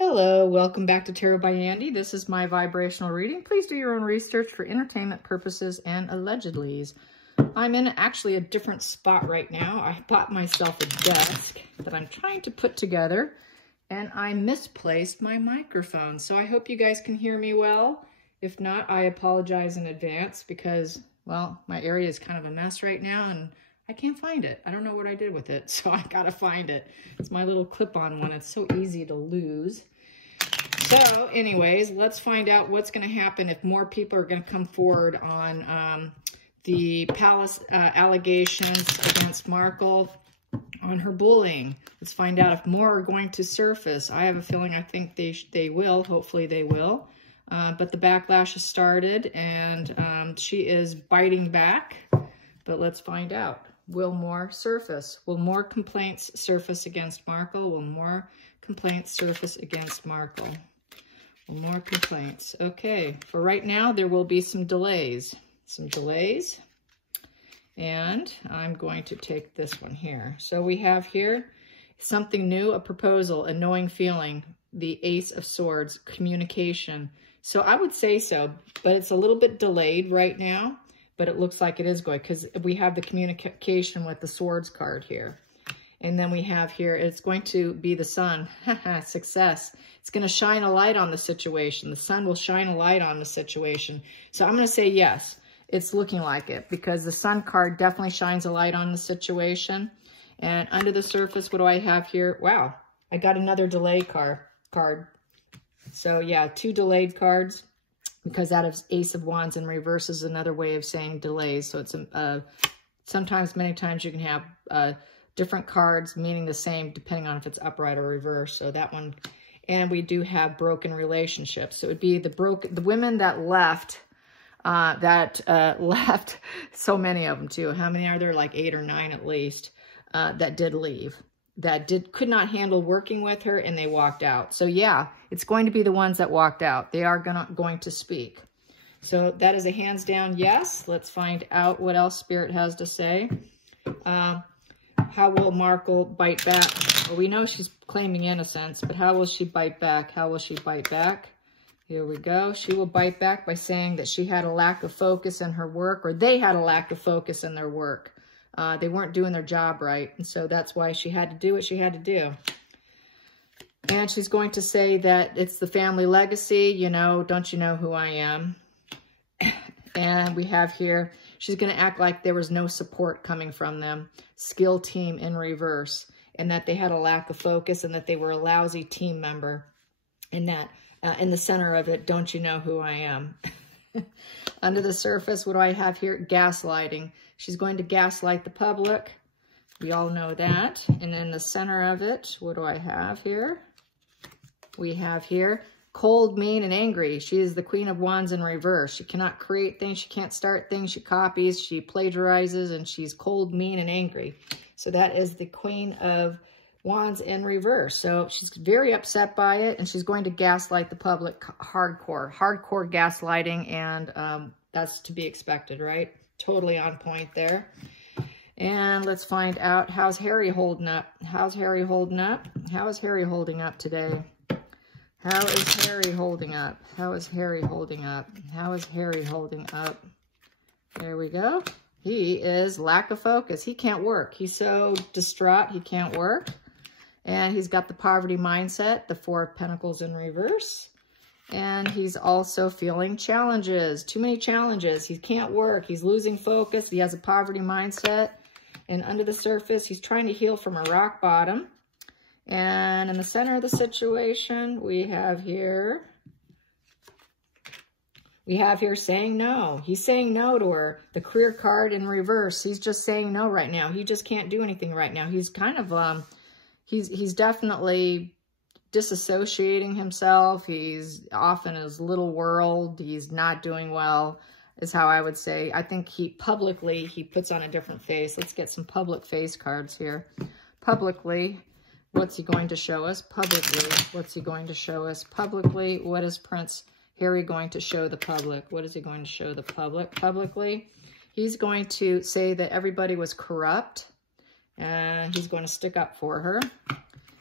Hello, welcome back to Tarot by Andy. This is my vibrational reading. Please do your own research for entertainment purposes and allegedlys. I'm in actually a different spot right now. I bought myself a desk that I'm trying to put together, and I misplaced my microphone. So I hope you guys can hear me well. If not, I apologize in advance because, well, my area is kind of a mess right now, and I can't find it. I don't know what I did with it, so I gotta find it. It's my little clip-on one. It's so easy to lose. So anyways, let's find out what's gonna happen if more people are gonna come forward on the palace allegations against Markle on her bullying. Let's find out if more are going to surface. I have a feeling I think they will. Hopefully they will. But the backlash has started, and she is biting back. But let's find out. Will more surface? Will more complaints surface against Markle? Will more complaints surface against Markle? Will more complaints? Okay, for right now, there will be some delays. And I'm going to take this one here. So we have here something new, a proposal, a knowing feeling, the Ace of Swords, communication. So I would say so, but it's a little bit delayed right now. But it looks like it is going because we have the communication with the Swords card here. And then we have here, it's going to be the Sun. Success. It's going to shine a light on the situation. The Sun will shine a light on the situation. So I'm going to say yes, it's looking like it because the Sun card definitely shines a light on the situation. And under the surface, what do I have here? Wow, I got another delay card. So yeah, 2 delayed cards. Because that is Ace of Wands in reverse is another way of saying delays. So it's sometimes, many times you can have different cards meaning the same depending on if it's upright or reverse. So that one, and we do have broken relationships. So it would be the women that left, left, so many of them too. How many are there? Like 8 or 9 at least, that did leave. That could not handle working with her, and they walked out. So yeah, it's going to be the ones that walked out. They are going to speak. So that is a hands down yes. Let's find out what else Spirit has to say. How will Markle bite back? Well, we know she's claiming innocence, but how will she bite back? How will she bite back? Here we go. She will bite back by saying that she had a lack of focus in her work, or they had a lack of focus in their work. They weren't doing their job right, and so that's why she had to do what she had to do. And she's going to say that it's the family legacy, you know, don't you know who I am? And we have here, she's going to act like there was no support coming from them. Skill team in reverse, and that they had a lack of focus and that they were a lousy team member. And that in the center of it, don't you know who I am? Under the surface, what do I have here? Gaslighting. She's going to gaslight the public. We all know that. And in the center of it, what do I have here? We have here cold, mean, and angry. She is the Queen of Wands in reverse. She cannot create things. She can't start things. She copies. She plagiarizes. And she's cold, mean, and angry. So that is the Queen of Wands in reverse. So she's very upset by it, and she's going to gaslight the public hardcore gaslighting, and that's to be expected, right? Totally on point there. And let's find out, how's Harry holding up? How's Harry holding up? How is Harry holding up today? How is Harry holding up? How is Harry holding up? How is Harry holding up? There we go. He is lack of focus. He can't work. He's so distraught, he can't work. And he's got the poverty mindset, the 4 of Pentacles in reverse. And he's also feeling challenges, too many challenges. He can't work. He's losing focus. He has a poverty mindset. And under the surface, he's trying to heal from a rock bottom. And in the center of the situation, we have here saying no. He's saying no to her. The career card in reverse. He's just saying no right now. He just can't do anything right now. He's kind of, he's definitely disassociating himself. He's off in his little world. He's not doing well, is how I would say. I think he puts on a different face. Let's get some public face cards here. Publicly, what's he going to show us? Publicly, what's he going to show us? Publicly, what is Prince Harry going to show the public? What is he going to show the public? Publicly, he's going to say that everybody was corrupt, and he's going to stick up for her.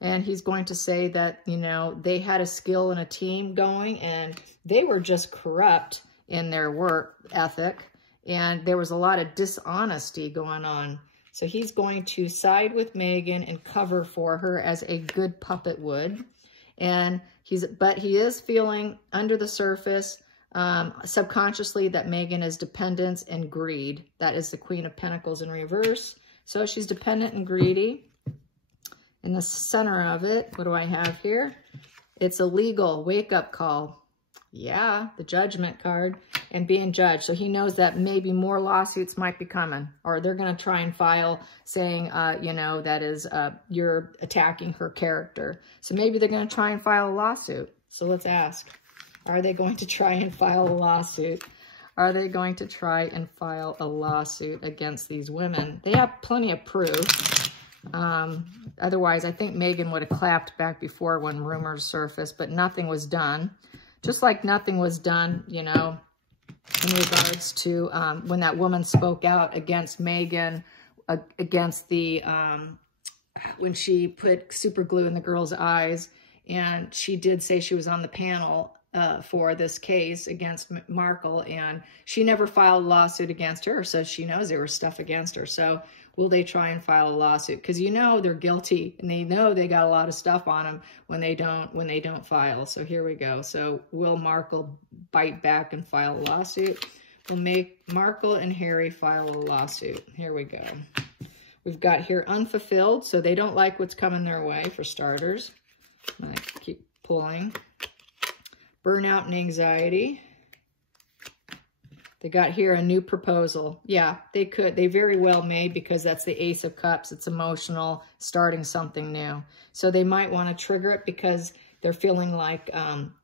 And he's going to say that, you know, they had a skill and a team going, and they were just corrupt in their work ethic. And there was a lot of dishonesty going on. So he's going to side with Megan and cover for her as a good puppet would. And but he is feeling under the surface, subconsciously, that Megan is dependence and greed. That is the Queen of Pentacles in reverse. So she's dependent and greedy. In the center of it, what do I have here? It's a legal wake-up call. Yeah, the Judgment card and being judged. So he knows that maybe more lawsuits might be coming, or they're going to try and file saying, you know, that is, you're attacking her character. So maybe they're going to try and file a lawsuit. So let's ask, are they going to try and file a lawsuit? Are they going to try and file a lawsuit against these women? They have plenty of proof. Otherwise, I think Megan would have clapped back before when rumors surfaced, but nothing was done. Just like nothing was done, you know, in regards to when that woman spoke out against Megan, against the, when she put super glue in the girl's eyes, and she did say she was on the panel for this case against Markle, and she never filed a lawsuit against her, so she knows there was stuff against her. So will they try and file a lawsuit? Because you know they're guilty, and they know they got a lot of stuff on them when they don't file. So here we go. So will Markle bite back and file a lawsuit? We'll make Markle and Harry file a lawsuit. Here we go. We've got here unfulfilled, so they don't like what's coming their way, for starters. I'm gonna keep pulling. Burnout and anxiety. They got here a new proposal. Yeah, they could. They very well may, because that's the Ace of Cups. It's emotional, starting something new. So they might want to trigger it because they're feeling like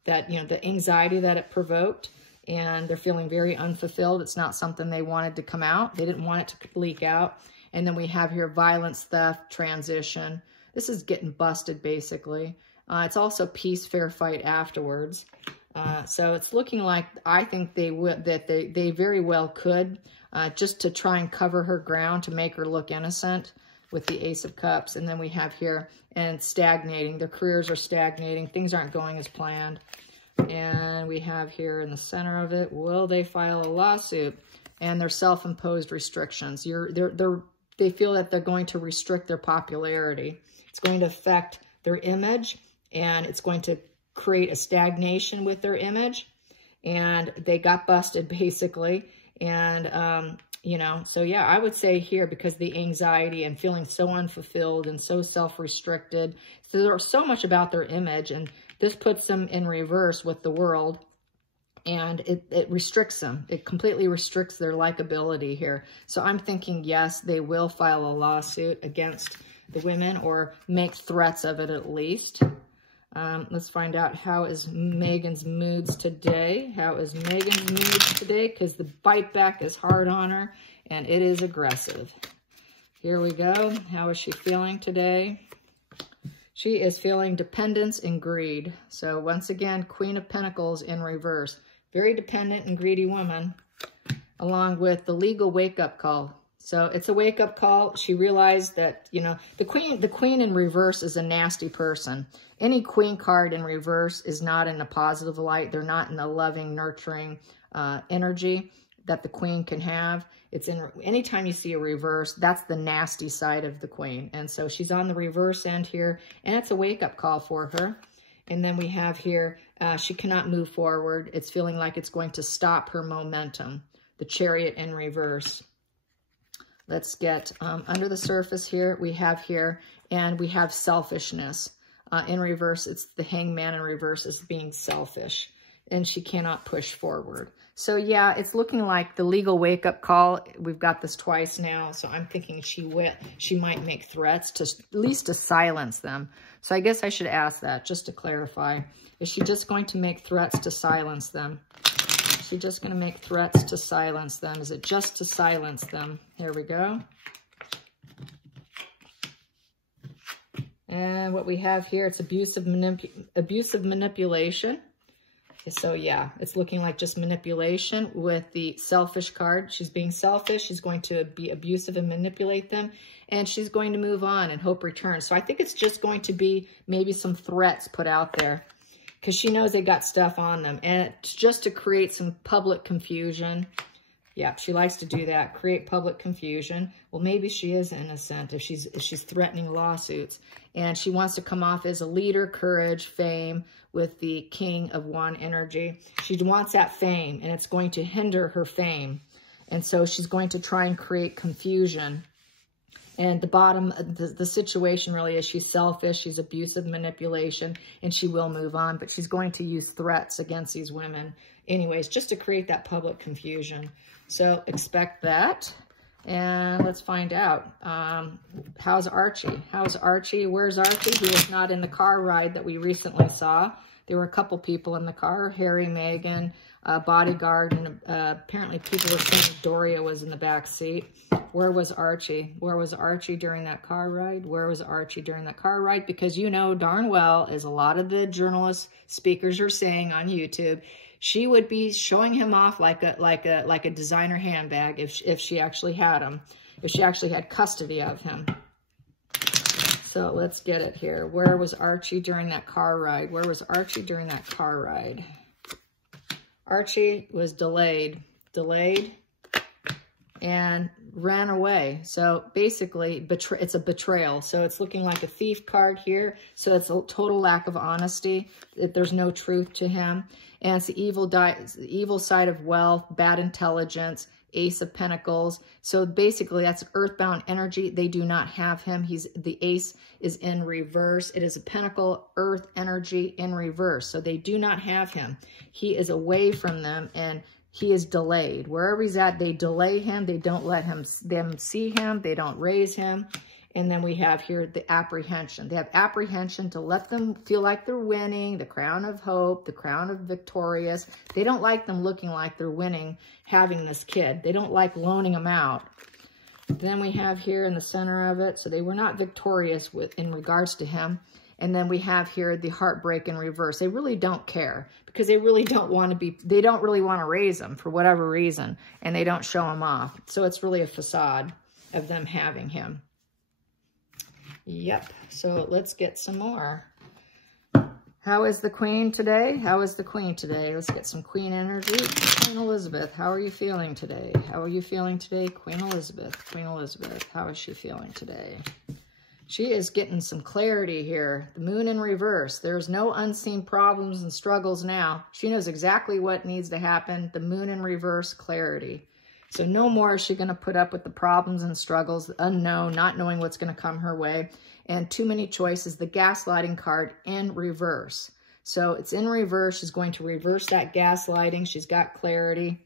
that, you know, the anxiety that it provoked, and they're feeling very unfulfilled. It's not something they wanted to come out. They didn't want it to leak out. And then we have here violence, theft, transition. This is getting busted, basically. It's also peace, fair fight afterwards. So it's looking like, I think they very well could, just to try and cover her ground, to make her look innocent with the Ace of Cups. And then we have here, and stagnating. Their careers are stagnating. Things aren't going as planned. And we have here in the center of it, will they file a lawsuit? And their self-imposed restrictions. They feel that they're going to restrict their popularity. It's going to affect their image, and it's going to create a stagnation with their image. And they got busted, basically. And, you know, so yeah, I would say here, because the anxiety and feeling so unfulfilled and so self-restricted, so there's so much about their image, and this puts them in reverse with the world. And it restricts them. It completely restricts their likability here. So I'm thinking, yes, they will file a lawsuit against the women, or make threats of it at least. Let's find out, how is Megan's moods today? How is Megan's moods today? Because the bite back is hard on her, and it is aggressive. Here we go. How is she feeling today? She is feeling dependence and greed. So once again, Queen of Pentacles in reverse. Very dependent and greedy woman, along with the legal wake-up call. So it's a wake-up call. She realized that, you know, the queen in reverse is a nasty person. Any queen card in reverse is not in a positive light. They're not in a loving, nurturing energy that the queen can have. It's in, anytime you see a reverse, that's the nasty side of the queen. And so she's on the reverse end here, and it's a wake-up call for her. And then we have here, she cannot move forward. It's feeling like it's going to stop her momentum. The Chariot in reverse. Let's get under the surface here. We have here, and we have selfishness. In reverse, it's the Hangman in reverse is being selfish. And she cannot push forward. So yeah, it's looking like the legal wake-up call. We've got this twice now, so I'm thinking she might make threats, to at least to silence them. So I guess I should ask that, just to clarify. Is she just going to make threats to silence them? Is she just going to make threats to silence them? Is it just to silence them? Here we go. And what we have here, it's abusive manipulation. So yeah, it's looking like just manipulation with the selfish card. She's being selfish. She's going to be abusive and manipulate them. And she's going to move on and hope returns. So I think it's just going to be maybe some threats put out there, because she knows they got stuff on them. And it's just to create some public confusion. Yeah, she likes to do that, create public confusion. Well, maybe she is innocent if she's threatening lawsuits. And she wants to come off as a leader, courage, fame, with the King of Wand energy. She wants that fame, and it's going to hinder her fame. And so she's going to try and create confusion. And the bottom, the situation really is she's selfish, she's abusive, manipulation, and she will move on. But she's going to use threats against these women anyways, just to create that public confusion. So expect that. And let's find out. How's Archie? How's Archie? Where's Archie? He was not in the car ride that we recently saw. There were a couple people in the car, Harry, Meghan, bodyguard, and apparently people were saying Doria was in the back seat. Where was Archie? Where was Archie during that car ride? Where was Archie during that car ride? Because you know darn well, as a lot of the journalists, speakers are saying on YouTube, she would be showing him off like a designer handbag if she actually had him, if she actually had custody of him. So let's get it here. Where was Archie during that car ride? Where was Archie during that car ride? Archie was delayed, and ran away. So basically, it's a betrayal. So it's looking like a thief card here. So it's a total lack of honesty. There's no truth to him. And it's the evil side of wealth, bad intelligence, Ace of Pentacles. So basically, that's earthbound energy. They do not have him. The Ace is in reverse. It is a Pentacle, earth energy in reverse. So they do not have him. He is away from them, and he is delayed. Wherever he's at, they delay him. They don't let them see him. They don't raise him. And then we have here the apprehension. They have apprehension to let them feel like they're winning, the crown of hope, the crown of victorious. They don't like them looking like they're winning, having this kid. They don't like loaning them out. Then we have here in the center of it, so they were not victorious in regards to him. And then we have here the heartbreak in reverse. They really don't care because they really don't want to be, they don't really want to raise him for whatever reason, and they don't show him off. So it's really a facade of them having him. Yep. So let's get some more. How is the Queen today? How is the Queen today? Let's get some Queen energy. Queen Elizabeth, how are you feeling today? How are you feeling today, Queen Elizabeth? Queen Elizabeth, how is she feeling today? She is getting some clarity here. The Moon in reverse. There's no unseen problems and struggles now. She knows exactly what needs to happen. The Moon in reverse, clarity. So no more is she going to put up with the problems and struggles, the unknown, not knowing what's going to come her way, and too many choices. The gaslighting card in reverse. So it's in reverse. She's going to reverse that gaslighting. She's got clarity,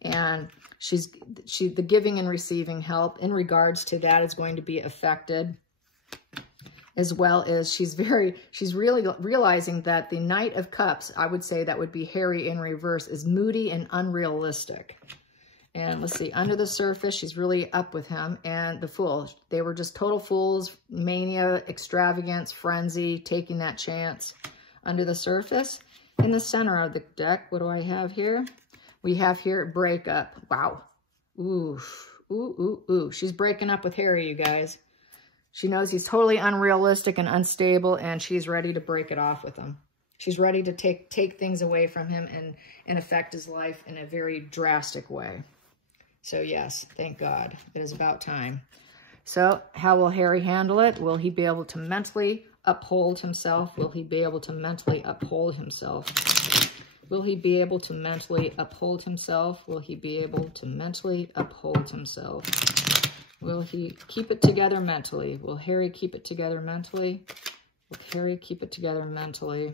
and the giving and receiving help in regards to that is going to be affected, as well as she's really realizing that the Knight of Cups, I would say that would be Harry in reverse, is moody and unrealistic. And let's see, under the surface, she's really up with him. And the Fool, they were just total fools, mania, extravagance, frenzy, taking that chance. Under the surface, in the center of the deck, what do I have here? We have here breakup. Wow. Ooh, ooh, ooh, ooh. She's breaking up with Harry, you guys. She knows he's totally unrealistic and unstable, and she's ready to break it off with him. She's ready to take things away from him and affect his life in a very drastic way. So yes, thank God. It is about time. So how will Harry handle it? Will he be able to mentally uphold himself? Will he be able to mentally uphold himself? Will he be able to mentally uphold himself? Will he be able to mentally uphold himself? Will he keep it together mentally? Will Harry keep it together mentally? Will Harry keep it together mentally?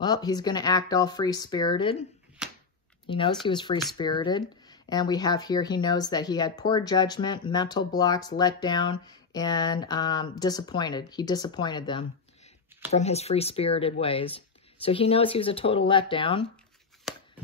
Well, he's going to act all free-spirited. He knows he was free-spirited. And we have here, he knows that he had poor judgment, mental blocks, let down, and disappointed. He disappointed them from his free-spirited ways. So he knows he was a total letdown.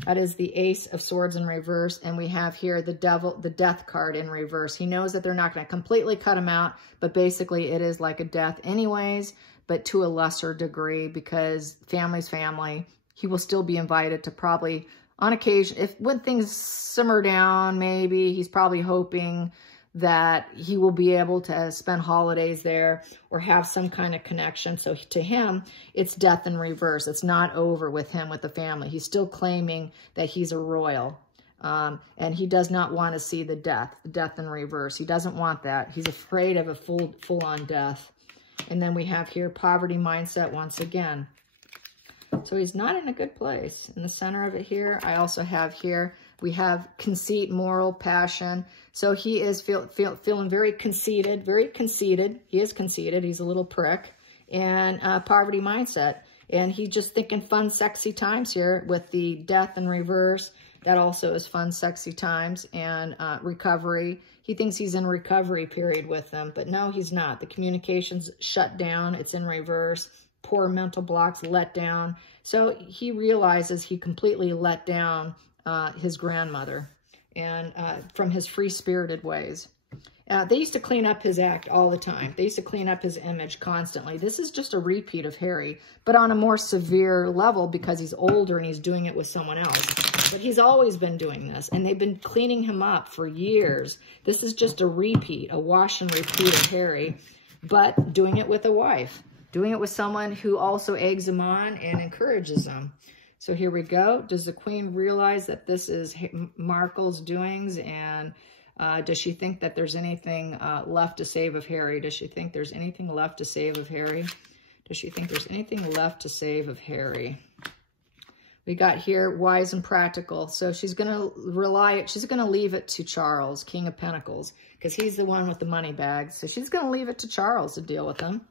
That is the Ace of Swords in reverse. And we have here the Devil, the Death card in reverse. He knows that they're not going to completely cut him out, but basically it is like a death anyways, but to a lesser degree because family's family. he will still be invited to probably, on occasion, when things simmer down, maybe, he's probably hoping that he will be able to spend holidays there or have some kind of connection. So to him, it's death in reverse. It's not over with him, with the family. He's still claiming that he's a royal. And he does not want to see the death in reverse. He doesn't want that. He's afraid of a full-on death. And then we have here poverty mindset once again. So he's not in a good place. In the center of it here, I also have here, we have conceit, moral, passion. So he is feeling very conceited, He is conceited. He's a little prick. And poverty mindset. And he's just thinking fun, sexy times here with the death in reverse. That also is fun, sexy times. And recovery. He thinks he's in recovery period with them. But no, he's not. The communication's shut down. It's in reverse. Poor mental blocks, let down. So he realizes he completely let down his grandmother and from his free-spirited ways. They used to clean up his act all the time. They used to clean up his image constantly. This is just a repeat of Harry, but on a more severe level because he's older and he's doing it with someone else. But he's always been doing this, and they've been cleaning him up for years. This is just a repeat, a wash and repeat of Harry, but doing it with a wife. Doing it with someone who also eggs him on and encourages him. So here we go. Does the queen realize that this is Markle's doings? And does she think that there's anything left to save of Harry? Does she think there's anything left to save of Harry? Does she think there's anything left to save of Harry? We got here, wise and practical. So she's going to she's going to leave it to Charles, King of Pentacles, because he's the one with the money bags. So she's going to leave it to Charles to deal with him.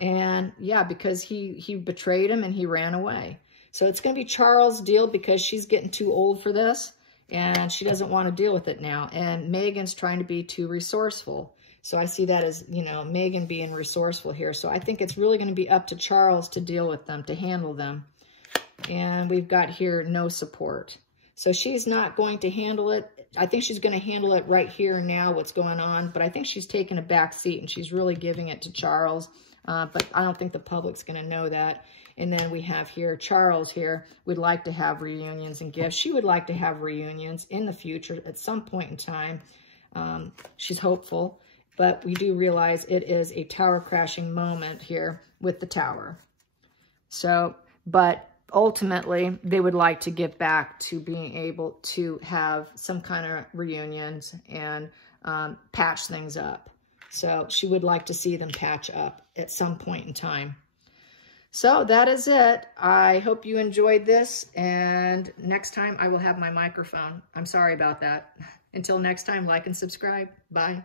And yeah, because he betrayed him and he ran away. So it's going to be Charles' deal because she's getting too old for this and she doesn't want to deal with it now. And Megan's trying to be too resourceful. So I see that as, you know, Megan being resourceful here. So I think it's really going to be up to Charles to deal with them, to handle them. And we've got here no support. So she's not going to handle it. I think she's going to handle it right here and now, what's going on. But I think she's taking a back seat and she's really giving it to Charles. But I don't think the public's going to know that. And then we have here, Charles here would like to have reunions and gifts. She would like to have reunions in the future at some point in time. She's hopeful, but we do realize it is a tower crashing moment here with the tower. So, but ultimately, they would like to get back to being able to have some kind of reunions and patch things up. So she would like to see them patch up at some point in time. So that is it. I hope you enjoyed this. And next time I will have my microphone. I'm sorry about that. Until next time, like and subscribe. Bye.